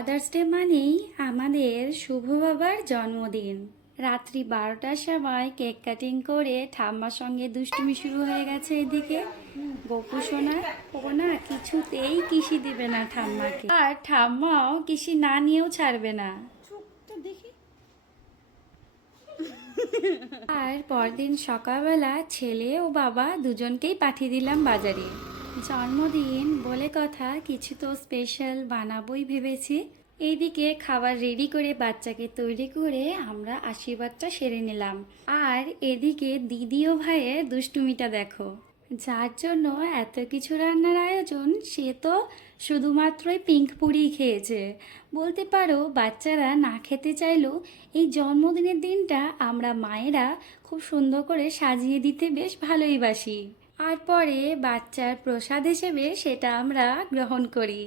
Father's day মানেই আমাদের শুভ বাবার জন্মদিন। রাত্রি 12টার সময় কেক কাটিং করে ঠাম্মার সঙ্গে দুষ্টুমি শুরু হয়ে গেছে এদিকে। গপু সোনা ও না কিছুতেই কিসি দিবে না ঠাম্মাকে, আর ঠাম্মাও কিসি না নিয়েও ছাড়বে না। আর পরদিন সকালবেলা ছেলে ও বাবা দুজনকেই পাঠিয়ে দিলাম বাজারে। জন্মদিন বলে কথা, কিছু তো স্পেশাল বানাবোই ভেবেছি। এইদিকে খাবার রেডি করে বাচ্চাকে তৈরি করে আমরা আশীর্বাদটা সেরে নিলাম। আর এদিকে দিদি ও ভাইয়ের দুষ্টুমিটা দেখো, যার জন্য এত কিছু রান্নার আয়োজন সে তো শুধুমাত্রই পিঙ্ক পুরি খেয়েছে। বলতে পারো বাচ্চারা না খেতে চাইলেও এই জন্মদিনের দিনটা আমরা মায়েরা খুব সুন্দর করে সাজিয়ে দিতে বেশ ভালোই বাসি। আর পরে বাচ্চার প্রসাদ হিসেবে সেটা আমরা গ্রহণ করি।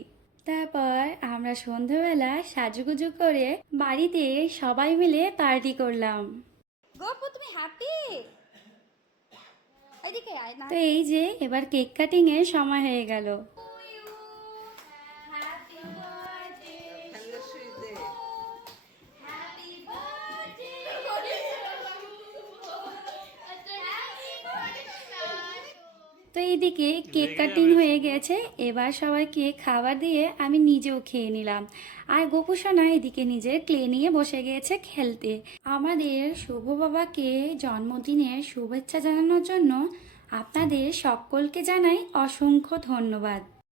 তারপর আমরা সন্ধ্যাবেলা সাজুগুজু করে বাড়িতে সবাই মিলে পার্টি করলাম। গপু তুমি হ্যাপি? এদিকে আয় না। তো এই যে এবার কেক কাটিং এর সময় হয়ে গেল। তো এইদিকে কেক কাটিং হয়ে গেছে, এবার সবাইকে খাবার দিয়ে আমি নিজেও খেয়ে নিলাম। আর গোপুসোনা এদিকে নিজের ক্লে নিয়ে বসে গিয়েছে খেলতে। আমাদের শুভ বাবাকে জন্মদিনের শুভেচ্ছা জানানোর জন্য আপনাদের সকলকে জানাই অসংখ্য ধন্যবাদ।